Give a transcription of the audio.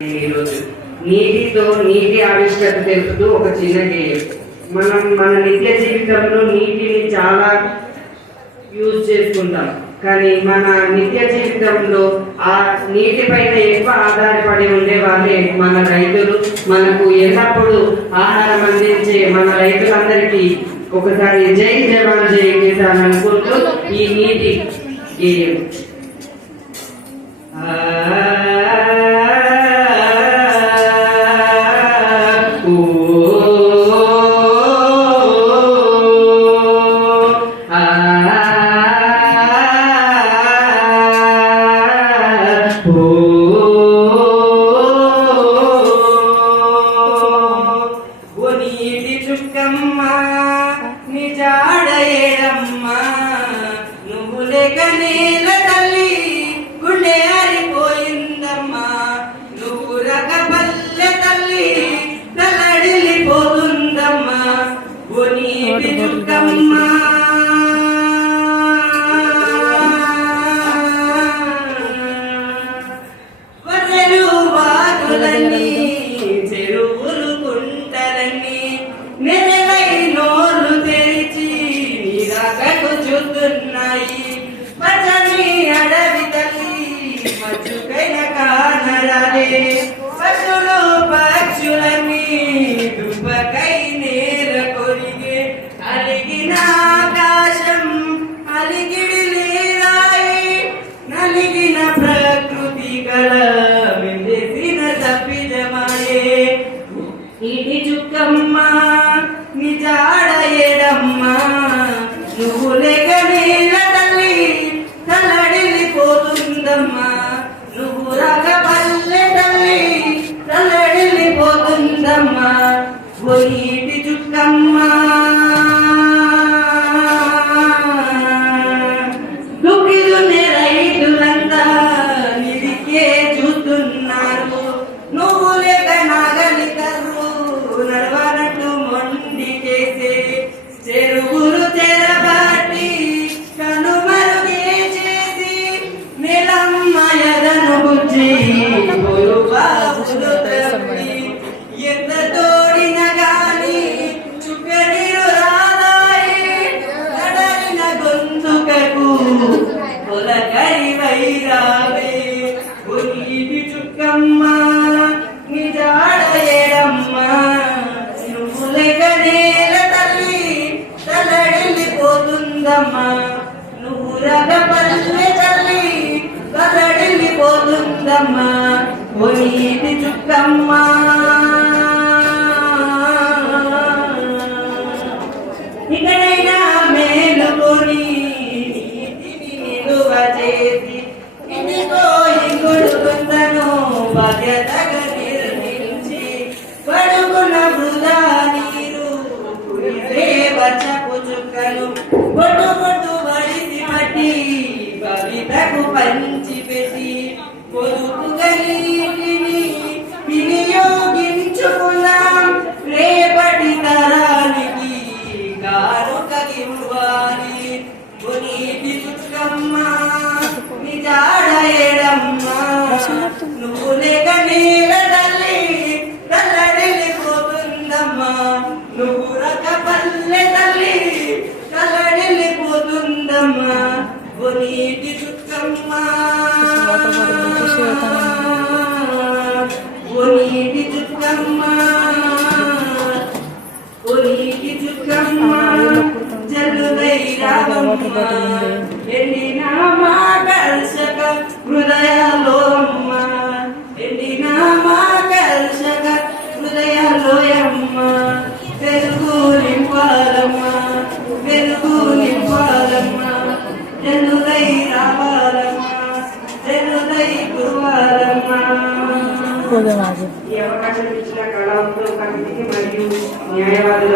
ఈరోజు. నీటితో నీటి ఆవిష్కరణ తెలుపుతూ ఒక చిన్న గేయం మనం మన నిత్య జీవితంలో నీటిని చాలా యూజ్ చేసుకుంటాం. కానీ మన నిత్య జీవితంలో ఆ నీటి పైన ఎక్కువ ఆధారపడి ఉండే వాళ్ళే మన రైతులు. మనకు ఎల్లప్పుడూ ఆహారం అందించే మన రైతులందరికీ ఒకసారి జై జవాన్ జై కిసాన్ అనుకుంటూ ఈ నీటి గేయం నీటి చుక్కమ్మ నిజాడ ఏడమ్మా నువ్వు లేక నేల తల్లి గుండె ఆరిపోయిందమ్మా. నువ్వు రక పల్లె తల్లి తల్లడిల్లిపోతుందమ్మా ఓ నీటి చుక్కమ్మ Amen. నీటి చుక్కమ్మ నిజాడ ఏడమ్మ నువ్వు లేక తల్లి తలడిల్లిపోతుందమ్మా నువ్వు రగ పల్లె తల్లి తలడిల్లిపోతుందమ్మా ఓ నీటి చుక్కలు బొట్టు బొట్టు వడిసి పట్టి కవితకు పంచి పెట్టి పొదుపు కలిగిని వినియోగించుకున్నాం. రేపటి తరానికి కానుక ఇవ్వాలి నీటి చుక్కమ్మ నిజాడ ఏడమ్మ. నీటి చుక్కమ్మ. ఓ నీటి చుక్కమ్మ. ఓ నీటి చుక్కమ్మ. జలుదై రావమ్మ ఎండిన ఎండిన ఈ